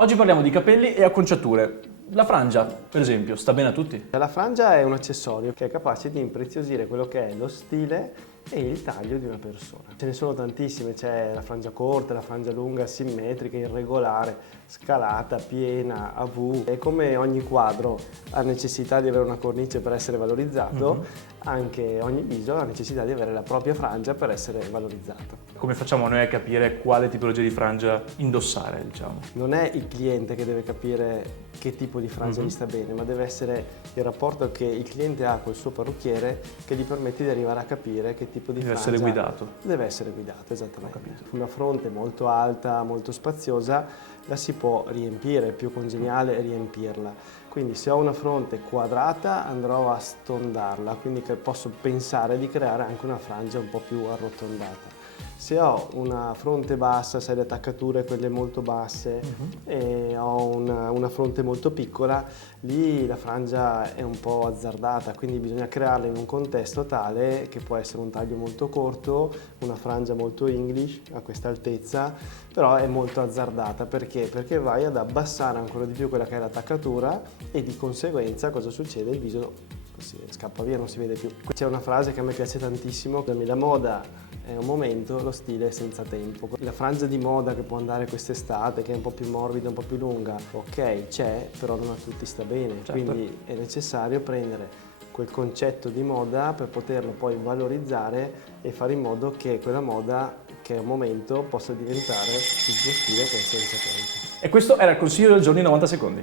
Oggi parliamo di capelli e acconciature. La frangia, per esempio, sta bene a tutti? La frangia è un accessorio che è capace di impreziosire quello che è lo stile e il taglio di una persona. Ce ne sono tantissime, c'è la frangia corta, la frangia lunga, simmetrica, irregolare, scalata, piena, a V. E come ogni quadro ha necessità di avere una cornice per essere valorizzato, anche ogni viso ha necessità di avere la propria frangia per essere valorizzato. Come facciamo noi a capire quale tipologia di frangia indossare, diciamo? Non è il cliente che deve capire che tipo di frangia gli sta bene, ma deve essere il rapporto che il cliente ha col suo parrucchiere che gli permette di arrivare a capire che tipo di Deve frangia essere guidato. deve essere guidato, esattamente. Una fronte molto alta, molto spaziosa, la si può riempire, è più congeniale riempirla. Quindi se ho una fronte quadrata andrò a stondarla, quindi posso pensare di creare anche una frangia un po' più arrotondata. Se ho una fronte bassa, sai, le attaccature quelle molto basse, e ho una fronte molto piccola, lì la frangia è un po' azzardata, quindi bisogna crearla in un contesto tale che può essere un taglio molto corto, una frangia molto English a questa altezza, però è molto azzardata. Perché? Perché vai ad abbassare ancora di più quella che è l'attaccatura e di conseguenza cosa succede? Il viso scappa via, non si vede più. C'è una frase che a me piace tantissimo: la moda è un momento, lo stile è senza tempo. La frangia di moda che può andare quest'estate, che è un po' più morbida, un po' più lunga, ok, c'è, però non a tutti sta bene. Certo. Quindi è necessario prendere quel concetto di moda per poterlo poi valorizzare e fare in modo che quella moda, che è un momento, possa diventare il tuo stile che è senza tempo. E questo era il consiglio del giorno in 90 secondi.